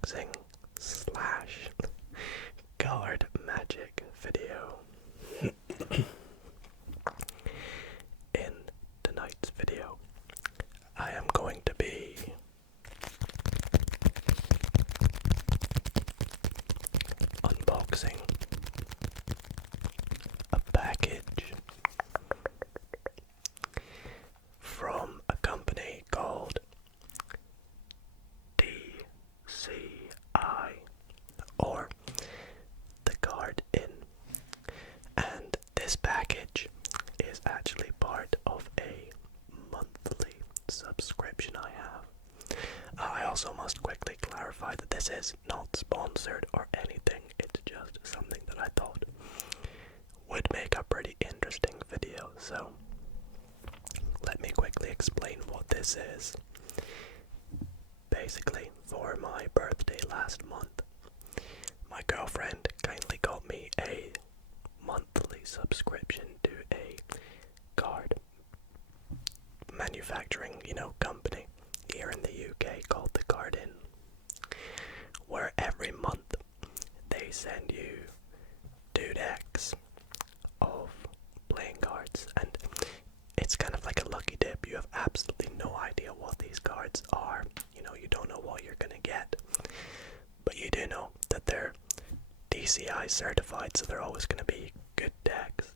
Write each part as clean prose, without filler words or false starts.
unboxing slash card magic video. In tonight's video, I am going to be unboxing a package from a company called DCI, or the Card In, and this package is actually part of a monthly subscription I have. I also must quickly clarify that this is not sponsored or anything, it's just something that I thought would make a pretty interesting video, so let me quickly explain what this is. Basically, for my birthday last month, my girlfriend kindly got me a monthly subscription to a card manufacturing, company here in the UK called the Card In, where every month they send you 2 decks of playing cards, and it's kind of like a lucky dip. You have absolutely no idea what these cards are. You don't know what you're gonna get, but you do know that they're DCI certified, so they're always gonna be good decks,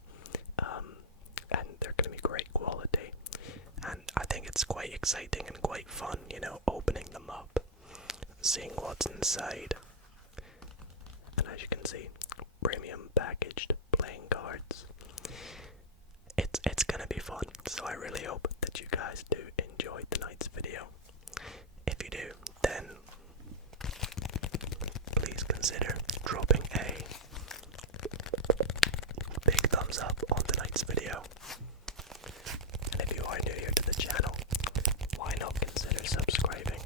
and they're gonna be great quality. And I think it's quite exciting and quite fun, opening them up, seeing what's inside. And as you can see, premium packaged playing cards. It's gonna be fun, so I really hope that you guys do enjoy tonight's video. If you do, then please consider dropping a big thumbs up on tonight's video. And if you are new here to the channel, why not consider subscribing?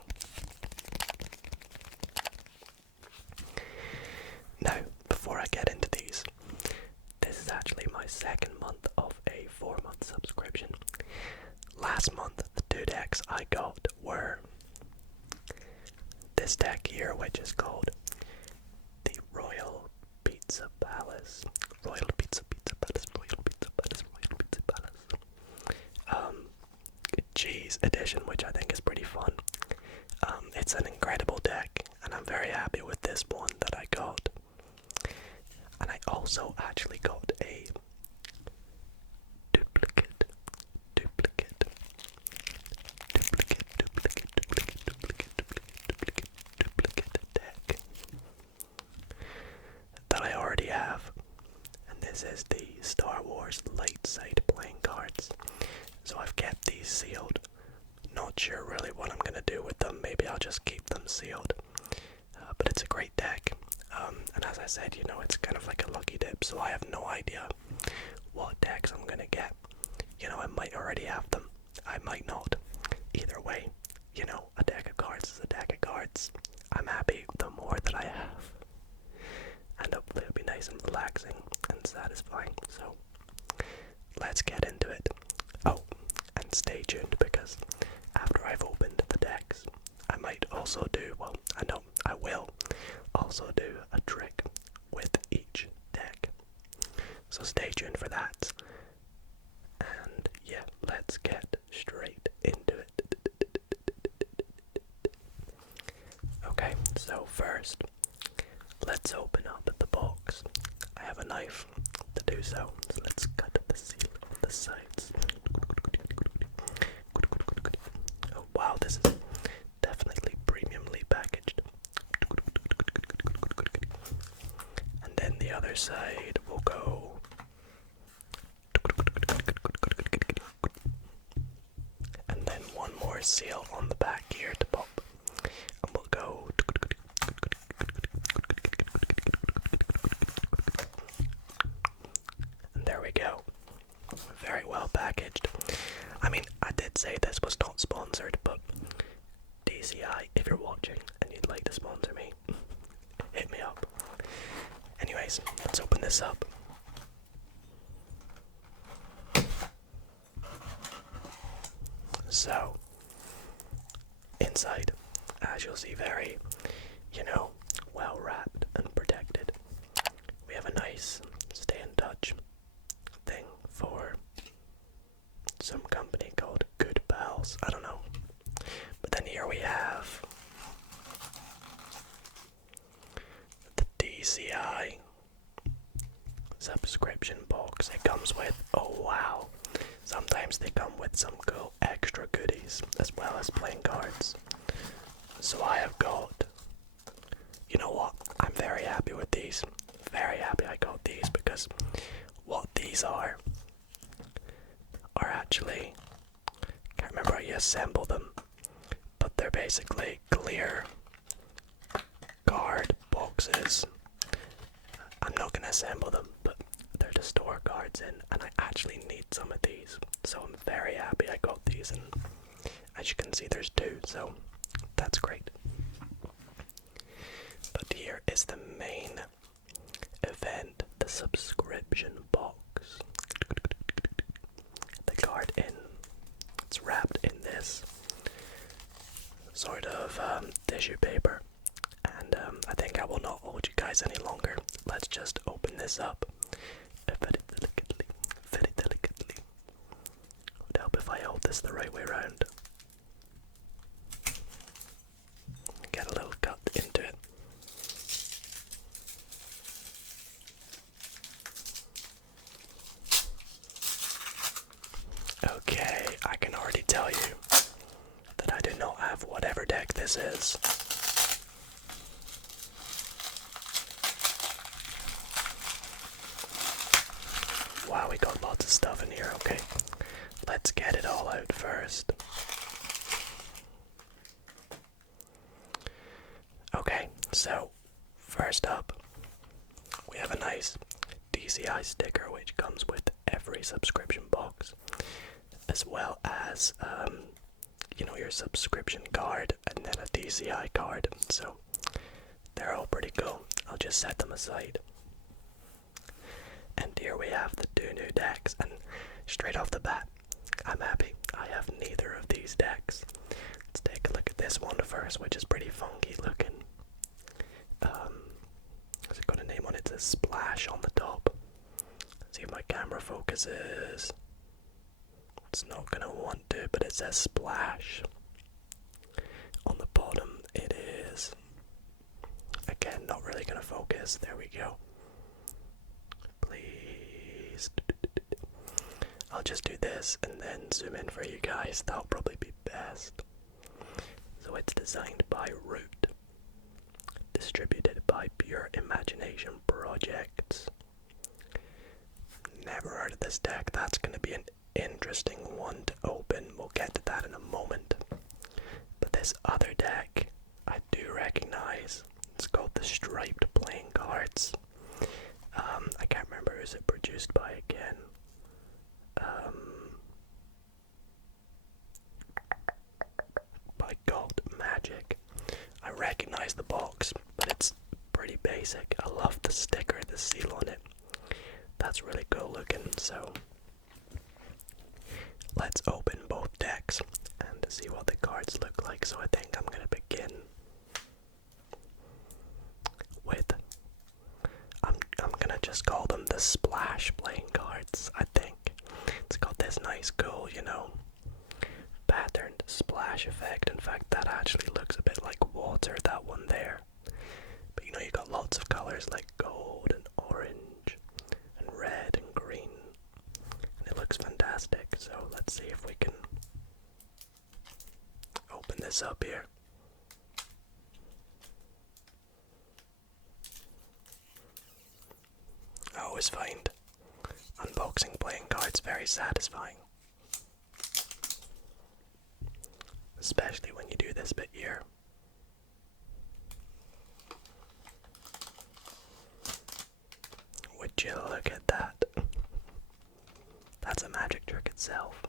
Now, before I get into these, this is actually my second month of a 4-month subscription. Last month, the 2 decks I got were this deck here, which is called the Royal Pizza Palace. Royal Pizza Palace, Royal Pizza Palace, Royal Pizza Palace. Cheese edition, which I think is pretty fun. It's an incredible deck, and I'm very happy with this one that I got. And I also actually got a duplicate deck that I already have, and this is the Star Wars light side playing cards. So I've kept these sealed. Not sure really what I'm gonna do with them. Maybe I'll just keep them sealed. But it's a great deck. And as I said, it's kind of like a lucky dip, so I have no idea what decks I'm gonna get. I might already have them. I might not. Either way, a deck of cards is a deck of cards. I'm happy with the more that I have. And hopefully it'll be nice and relaxing and satisfying. So, let's get into it. Oh, and stay tuned, because after I've opened the decks, I might also do, I will also do a trick with each deck. So stay tuned for that. And yeah, let's get straight into it. Okay, so first, let's open up the box. I have a knife to do so, so let's cut the seal on the sides. Oh wow, this is definitely premiumly packaged. And then the other side will go. And then one more seal on the back here to pop. And we'll go. And there we go. Very well packaged. I mean, I did say this was not sponsored, but DCI, if you're watching and you'd like to sponsor me, hit me up. Anyways, let's open this up. So, inside, as you'll see, very, you know, well wrapped and protected. We have a nice stay in touch thing for some company called Good Pals. I don't know. But then here we have the DCI subscription box. It comes with, oh wow, sometimes they come with some cool extra goodies as well as playing cards. So I have got, you know what, I'm very happy with these. Very happy I got these because what these are actually, can't remember how you assemble them, but they're basically clear card boxes. I'm not going to assemble them, but they're to store cards in, and I actually need some of these, so I'm very happy I got these, and as you can see there's two, so that's great. But here is the main event, the subscription box. The card it's wrapped in this sort of tissue paper, and I think I will not hold you guys any longer. Let's just open this up very delicately, very delicately. It would help if I hold this the right way around. Get a little cut into it. Okay, I can already tell you that I do not have whatever deck this is. Wow, we got lots of stuff in here. Okay, let's get it all out first. Okay, so first up, we have a nice DCI sticker which comes with every subscription box, as well as you know, your subscription card and then a DCI card. So they're all pretty cool. I'll just set them aside. And here we have the two new decks, and straight off the bat, I'm happy. I have neither of these decks. Let's take a look at this one first, which is pretty funky looking. Has it got a name on it? It says Splash on the top. Let's see if my camera focuses. It's not gonna want to, but it says Splash. On the bottom it is, again, not really gonna focus. There we go. Please. I'll just do this and then zoom in for you guys. That'll probably be best. So it's designed by Root, distributed by Pure Imagination Projects. Never heard of this deck. That's going to be an interesting one to open. We'll get to that in a moment. But this other deck, I do recognize. It's called the Striped Playing Cards. I can't remember who's it produced by again. By God Magic. I recognize the box, but it's pretty basic. I love the sticker, the seal on it. That's really cool looking, so let's open both decks and see what the cards look like. So I think I'm going to begin with, I'm going to just call them the Splash Playing Cards, I think. It's got this nice cool, you know, patterned splash effect. In fact, that actually looks a bit like water, that one there. But you know, you got lots of colors like gold and orange and red and green, and it looks fantastic. So let's see if we can open this up here. I always find unboxing playing cards very satisfying, especially when you do this bit here. Would you look at that? That's a magic trick itself.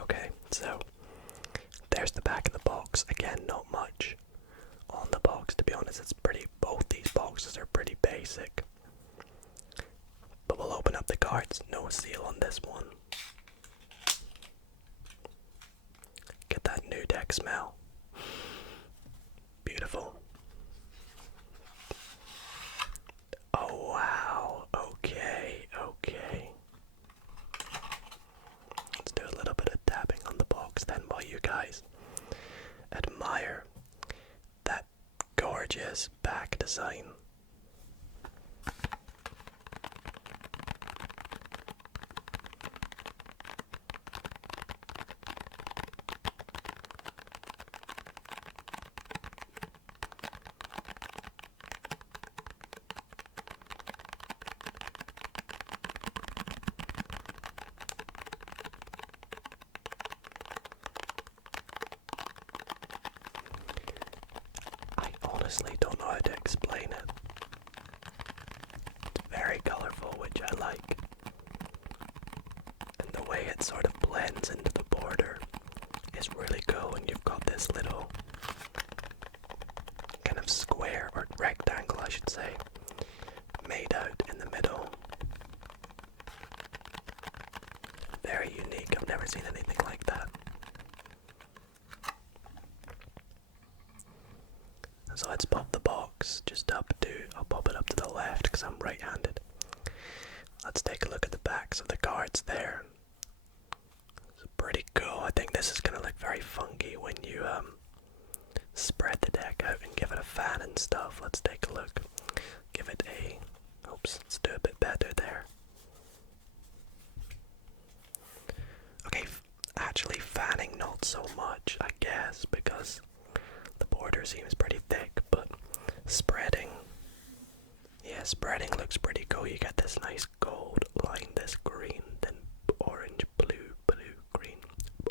Okay, so back of the box. Again, not much on the box, to be honest. Both these boxes are pretty basic. But we'll open up the cards. No seal on this one. Get that new deck smell. Beautiful. Oh wow, okay. Let's do a little bit of tapping on the box then while you guys admire that gorgeous back design. I honestly don't know how to explain it. It's very colorful, which I like. And the way it sort of blends into the border is really cool, and you've got this little kind of square, or rectangle I should say, made out in the middle. Very unique. I've never seen anything like that. So let's pop the box just up to, I'll pop it up to the left because I'm right-handed. Let's take a look at the backs of the cards there. It's pretty cool. I think this is going to look very funky when you spread the deck out and give it a fan and stuff. Let's take a look. Give it a, oops, let's do a bit better there. Okay, actually fanning not so much, I guess, because the border seems pretty thick, but spreading, yeah, spreading looks pretty cool. You get this nice gold line, this green, then orange, blue, green,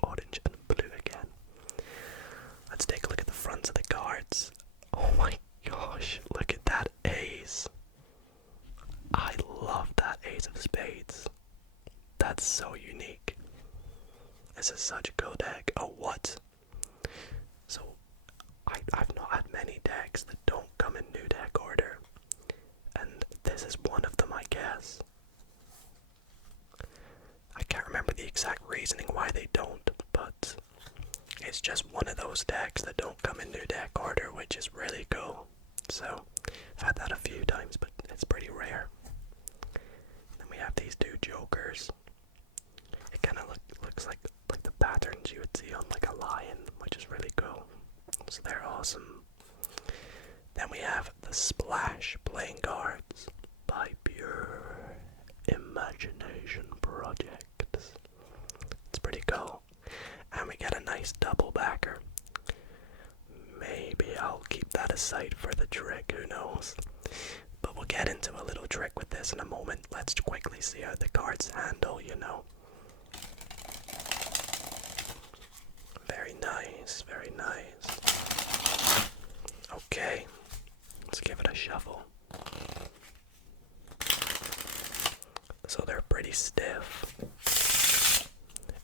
orange, and blue again. Let's take a look at the fronts of the cards. Oh my gosh, look at that ace. I love that ace of spades. That's so unique. This is such a cool deck. Oh, what? So, I've not had many decks that don't come in new deck order, and this is one of them, I guess. I can't remember the exact reasoning why they don't, but it's just one of those decks that don't come in new deck order, which is really cool. So, I've had that a few times, but it's pretty rare. Then we have these two jokers. It kind of looks like the patterns you would see on like a lion, which is really cool. So they're awesome. Then we have the Splash playing cards by Pure Imagination Projects. It's pretty cool. And we get a nice double backer. Maybe I'll keep that aside for the trick, who knows. But we'll get into a little trick with this in a moment. Let's quickly see how the cards handle, you know. Very nice, very nice. Okay, let's give it a shuffle. So they're pretty stiff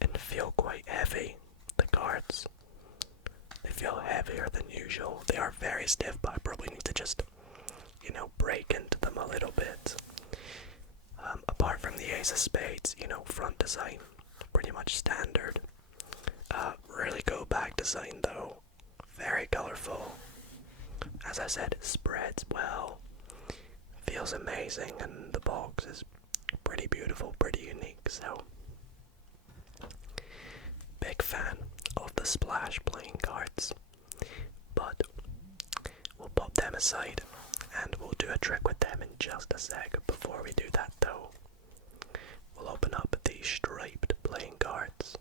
and feel quite heavy, the cards. They feel heavier than usual. They are very stiff, but I probably need to just, you know, break into them a little bit. Apart from the ace of spades, you know, front design, pretty much standard. Really cool back design though, very colorful. As I said, it spreads well, feels amazing, and the box is pretty beautiful, pretty unique, so big fan of the Splash playing cards. But we'll pop them aside and we'll do a trick with them in just a sec. Before we do that though, we'll open up the striped playing cards.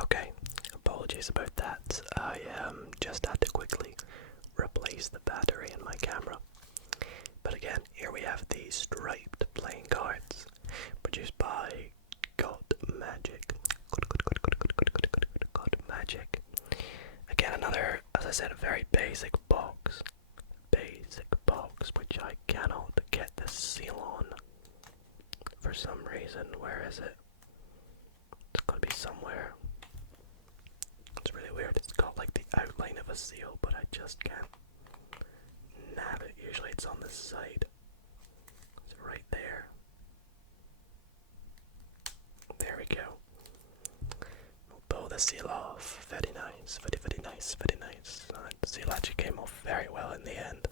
Okay, apologies about that. I just had to quickly replace the battery in my camera. But again, here we have the striped playing cards produced by God Magic. God Magic. Again, another, as I said, a very basic box. Which I cannot get the seal on for some reason. Where is it? It's gotta be somewhere. It's really weird. It's got like the outline of a seal, but I just can't nab it. Usually it's on the side. It's right there. There we go. We'll pull the seal off. Very nice, very nice, very nice. The seal actually came off very well in the end.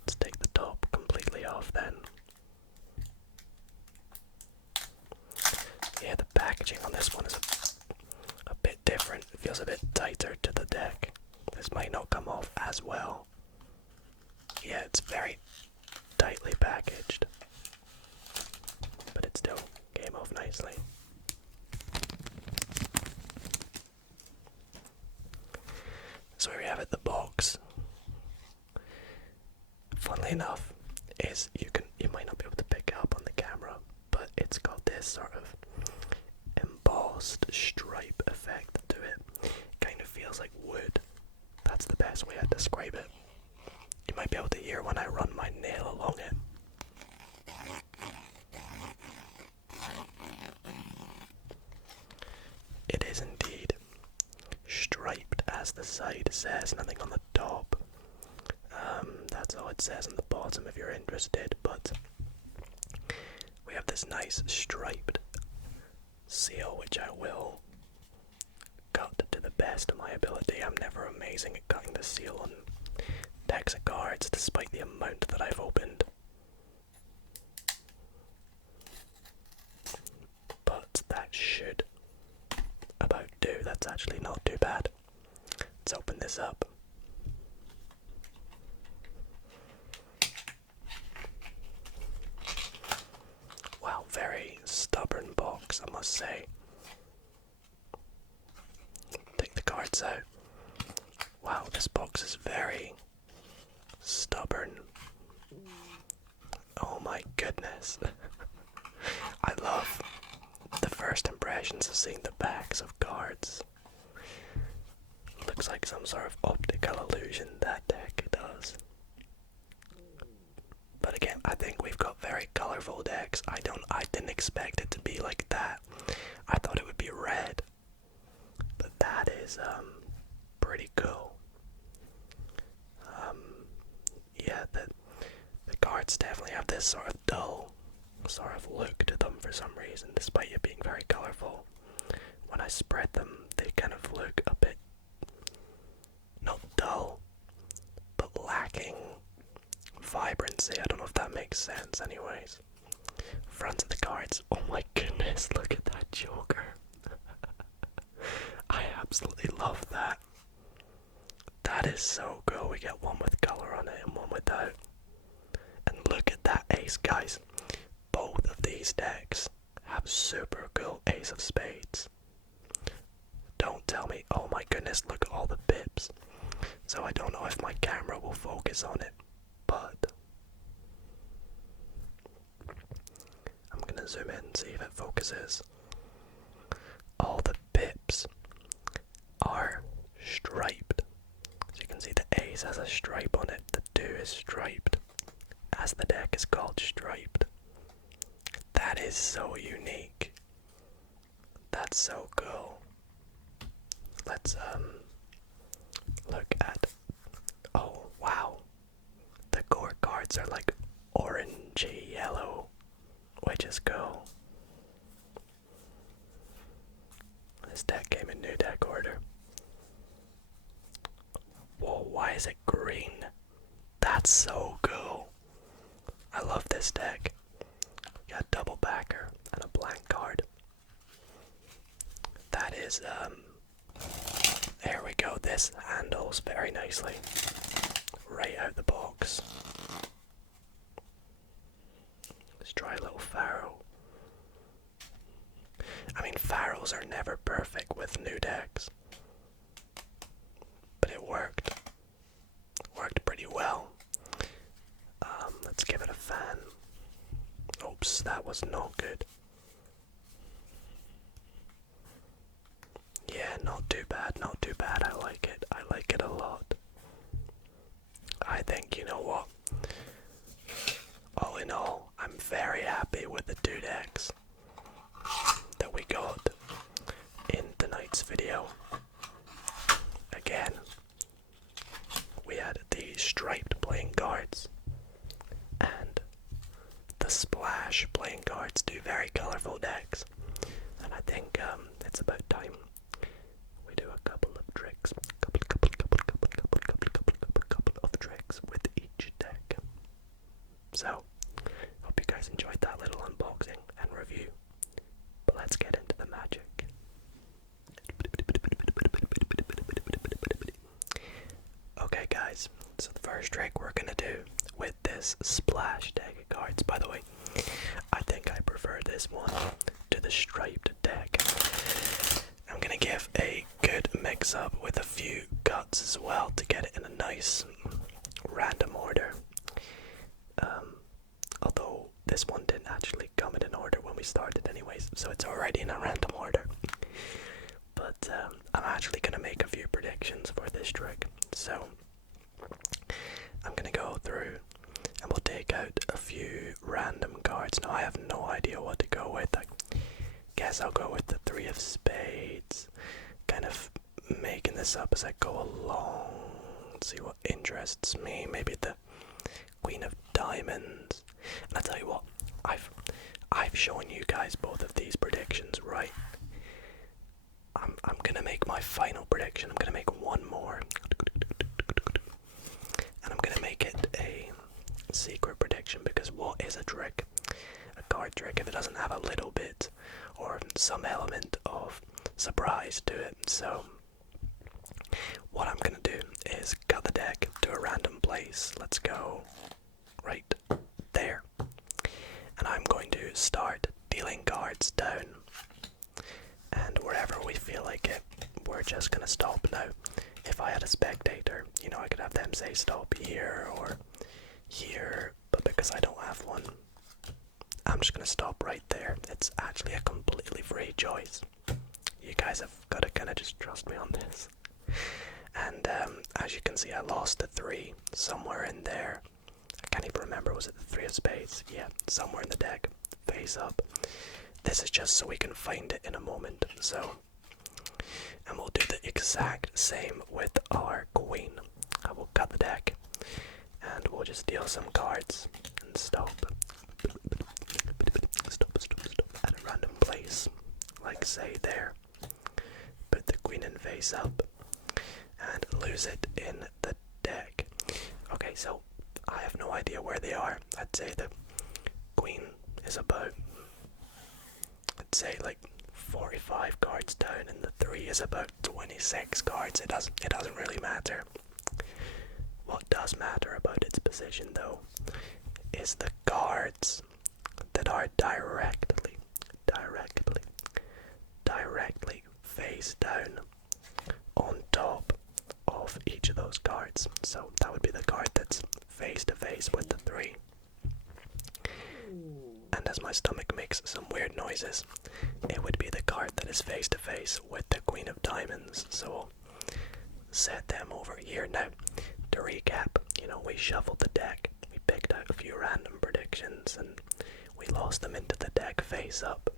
Let's take the top completely off then. Yeah, the packaging on this one is a bit different. It feels a bit tighter to the deck. This might not come off as well. Yeah, it's very tightly packaged, but it still came off nicely. So here we have it, the box. Funnily enough, you might not be able to pick it up on the camera, but it's got this sort of embossed stripe effect to it. Kind of feels like wood. That's the best way I'd describe it. You might be able to hear when I run my nail along it. It is indeed striped, as the side says, nothing on the top. That's all it says on the bottom if you're interested, but we have this nice striped seal, which I will cut to the best of my ability. I'm never amazing at cutting the seal on decks of cards, despite the amount that I've opened. But that should about do. That's actually not too bad. Let's open this up. Wow, very stubborn box, I must say. Take the cards out. Wow, this box is very stubborn. Oh my goodness. I love the first impressions of seeing the backs of cards. Looks like some sort of optical illusion, that deck does. But again, I think we've got very colourful decks. I didn't expect it to be like that. I thought it would be red. But that is pretty cool. Yeah, the cards definitely have this sort of dull sort of look to them for some reason, despite it being very colourful. When I spread them, they kind of look a bit, not dull, but lacking vibrancy. I don't know if that makes sense anyways. Front of the cards, oh my goodness, look at that Joker. I absolutely love that. That is so cool. We get one with colour on it and one without. And look at that ace, guys. Both of these decks have super cool ace of spades. Don't tell me, oh my goodness, look at all the pips. So I don't know if my camera will focus on it, but I'm gonna zoom in and see if it focuses. All the pips are striped. So you can see the ace has a stripe on it, the 2 is striped, as the deck is called striped. That is so unique. That's so cool. Let's look at, oh wow, the core cards are like orangey yellow, which is cool. This deck came in new deck order. Whoa, why is it green? That's so cool. I love this deck. We got double backer and a blank card. That is, there we go. This handles very nicely. Right out the box. Let's try a little Pharaoh. I mean, Pharaohs are never perfect with new decks. But it worked. Worked pretty well. Let's give it a fan. Oops, that was not good. Yeah, not too bad, not too bad. I like it. I like it a lot. I think, you know what? All in all, I'm very happy with the 2 decks that we got. last video, again, we had the striped playing cards and the splash playing cards, two very colourful decks. And I think it's about time we do a couple of tricks, couple of tricks with each deck. So, hope you guys enjoyed that little unboxing and review. But let's get into the magic. Okay guys, so the first trick we're gonna do with this splash deck of cards, by the way, I think I prefer this one to the striped deck. I'm gonna give a good mix up with a few cuts as well to get it in a nice random order. Although this one didn't actually come in an order when we started anyways, so it's already in a random order. But I'm actually gonna make a few predictions for this trick. So I'm gonna go through and we'll take out a few random cards. Now I have no idea what to go with. I guess I'll go with the 3 of spades. Kind of making this up as I go along. See what interests me. Maybe the Queen of Diamonds. And I tell you what, I've shown you guys both of these predictions, right? I'm gonna make my final prediction. I'm gonna make one more. And I'm gonna make it a secret prediction, because what is a trick? A card trick if it doesn't have a little bit or some element of surprise to it. So what I'm gonna do is cut the deck to a random place. Let's go right there. And I'm going to start dealing cards down. And wherever we feel like it, we're just gonna stop now. If I had a spectator, you know, I could have them say stop here or here, but because I don't have one, I'm just gonna stop right there. It's actually a completely free choice. You guys have gotta kinda just trust me on this. And as you can see, I lost the 3 somewhere in there. I can't even remember, was it the 3 of spades? Yeah, somewhere in the deck, face up. This is just so we can find it in a moment. So, and we'll do the exact same with our queen. I will cut the deck and we'll just deal some cards and stop at a random place, like say there. Put the queen in face up and lose it in the deck. Okay, so I have no idea where they are. I'd say the queen is about, I'd say like 45 cards down, and the 3 is about 26 cards. It doesn't really matter. What does matter about its position though is the cards that are directly face down on top of each of those cards. So that would be the card that's face to face with the 3. And as my stomach makes some weird noises, it would be the card that is face to face with the Queen of Diamonds. So we'll set them over here. Now, to recap, you know, we shuffled the deck, we picked out a few random predictions, and we lost them into the deck face up.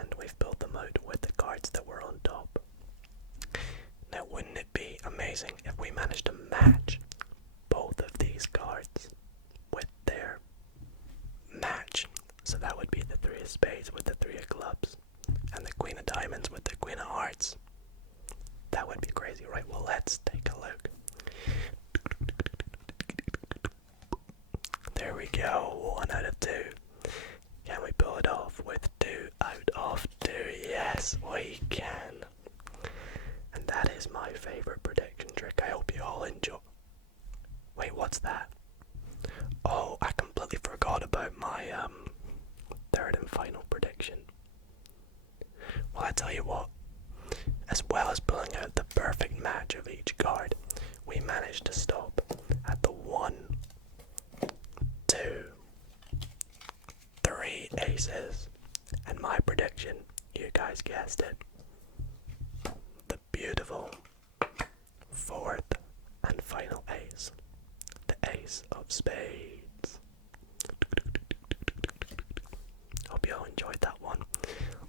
And we've built them out with the cards that were on top. Now, wouldn't it be amazing if we managed to match both of these cards with their match? So that would be the 3 of spades with the 3 of clubs and the Queen of Diamonds with the Queen of Hearts. That would be crazy, right? Well, let's take a look. There we go, 1 out of 2. Can we pull it off with 2 out of 2? Yes, we can. And that is my favorite prediction trick. I hope you all enjoy. Wait, what's that? Oh, I completely forgot about my third and final prediction. Well, I tell you what, as well as pulling out the perfect match of each card, we managed to stop at the 1, 2, 3 aces. And my prediction, you guys guessed it, the beautiful 4th and final ace, the Ace of Spades. Hope you all enjoyed that one.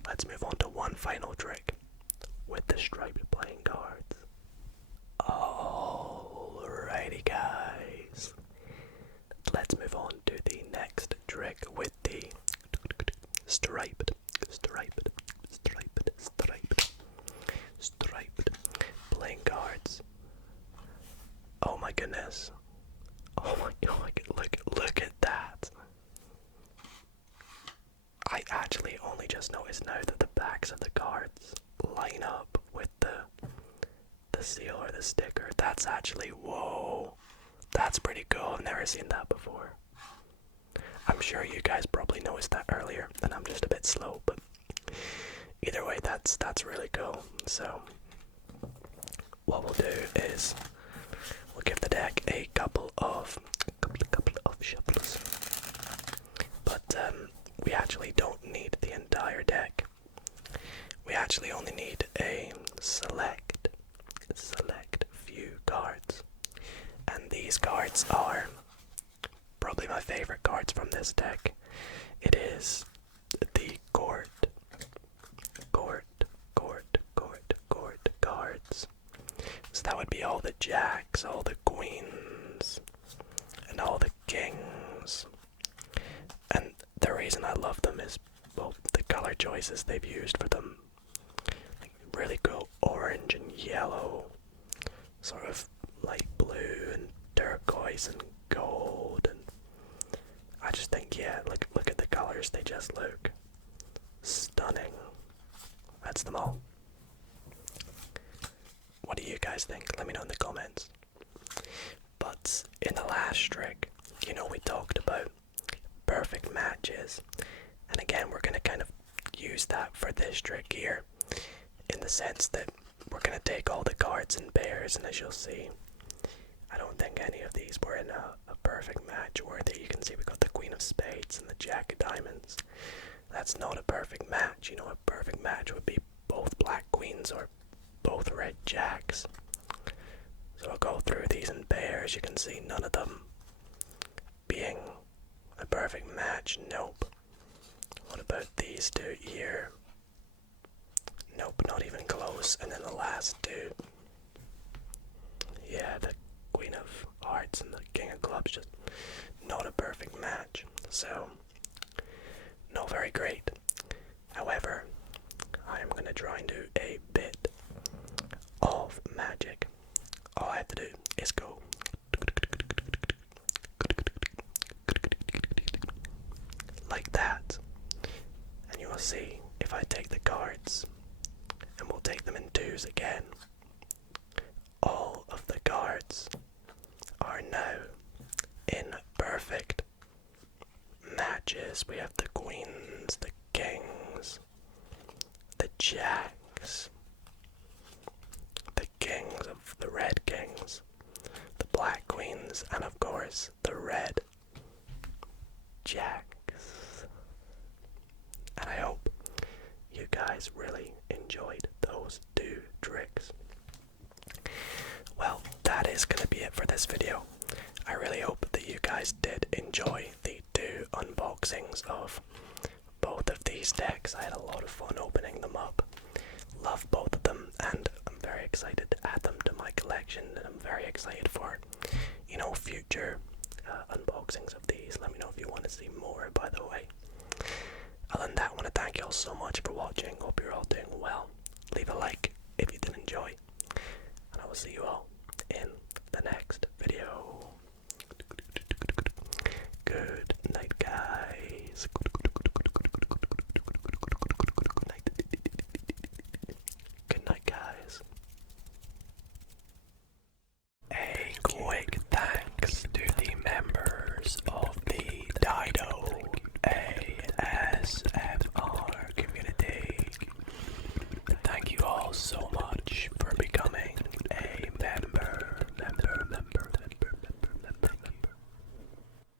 Let's move on to one final trick with the striped playing cards. Alrighty guys, let's move on to the next trick with the striped playing cards. Oh my goodness. Oh my look at that. I actually only just noticed now that the backs of the cards line up with the seal or the sticker. That's actually, whoa, that's pretty cool. I've never seen that before. I'm sure you guys probably noticed that earlier and I'm just a bit slow, but either way, that's really cool. So what we'll do is we'll give the deck a couple of shuffles, but we actually don't need the entire deck. We actually only need a select few cards, and these cards are probably my favorite cards from this deck. It is the court cards. So that would be all the jacks, all the queens, and all the kings. And the reason I love them is, well, the color choices they've used for them. Like really cool orange and yellow, sort of light blue and turquoise and gold, and I just think, yeah, look at the colors, they just look stunning. That's them all. What do you guys think? Let me know in the comments. But in the last trick, you know, we talked about perfect matches, and again we're going to kind of use that for this trick here, in the sense that we're going to take all the cards in pairs, and as you'll see, I don't think any of these were in a perfect match. Where there you can see we got the Queen of Spades and the Jack of Diamonds. That's not a perfect match. You know, a perfect match would be both black queens or both red jacks. So I'll go through these in pairs. You can see none of them being a perfect match. Nope. What about these two here? Nope, not even close. And then the last two. Yeah, the Queen of Hearts and the King of Clubs, just not a perfect match. So, not very great. However, I am going to try and do a bit of magic. All I have to do is go like that, and you will see if I take the cards, and we'll take them in twos again. All of the cards are now in perfect matches. We have the queens, the kings, the jacks, the kings of the red kings, the black queens, and of course the red jacks. And I hope you guys really enjoyed those two tricks. Well, that is going to be it for this video. I really hope that you guys did enjoy the two unboxings of both of these decks. I had a lot of fun opening them up. Love both of them, and I'm very excited to add them to my collection, and I'm very excited for, you know, future unboxings of these. Let me know if you want to see more, by the way. Other than that, I want to thank you all so much for